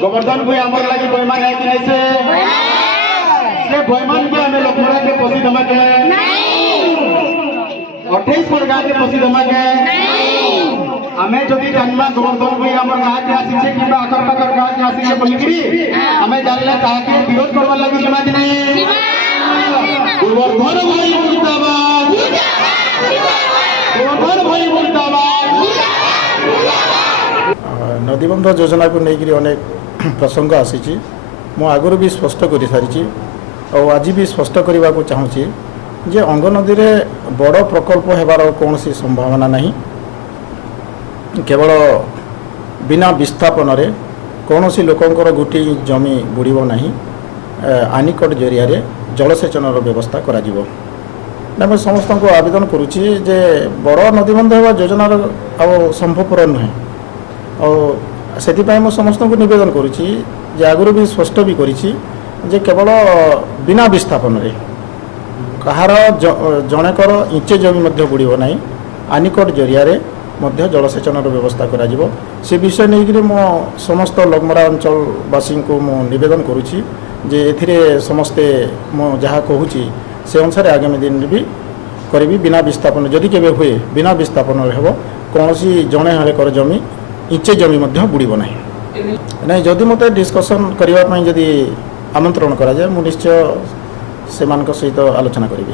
गोवर्धन भाई आमर लगी बयमान है कि नहीं से बयमान के हमें लोकमड़ा के पसी दमा के 28 प्रकार के पसी दमा के हमें जदि जानबा गोवर्धन भाई आमर गाँ के आसी छे किबा आकर पाकर गाँ के आसी छे बोलिकरी हमें जानले ताके विरोध करवा लगी जमा कि नहीं गोवर्धन भाई मुर्दाबाद गोवर्धन भाई मुर्दाबाद। नदीबंध योजना को लेकर अनेक प्रसंग आसी मु आगुरी भी स्पष्ट कर सारी और आज भी स्पष्ट करने को चाहूँगी जे अंग नदी में बड़ प्रकल्प होबार कौन सी संभावना नहीं केवल बिना विस्थापन रे कौन सी लोकंकर गोटे जमी बुड़ब ना आनिकट जरिया जलसेचन व्यवस्था करा जिवो ना मैं समस्त को आवेदन करुच्ची जे बड़ नदीबंध होगा योजनार संभवपर नुहे और से समस्त को निवेदन करुच्ची जे आगुरी भी स्पष्ट भी करिछि जे केवल बिना विस्थापन रे कहार जणेकर इंचे जमी मध्य बुड़ब ना आनिकट जरिया मध्य जलसेचन व्यवस्था करा जिवो से विषय नहीं मो समस्त लगमरा अंचलवासी को मु निवेदन करुच्ची जे एथिरे समस्ते मो जहाँ कहूँ से अनुसार आगामी दिन भी करी बिना विस्थापन जदि केबे हुए बिना विस्थापन हेबो कौन सी जड़े हड़ेकर जमी इंचे जमी मध्य बुड़ब ना नहीं जदि मत डिस्कसन करने जदि आमंत्रण करा जाए मु निश्चय से सहित आलोचना करी।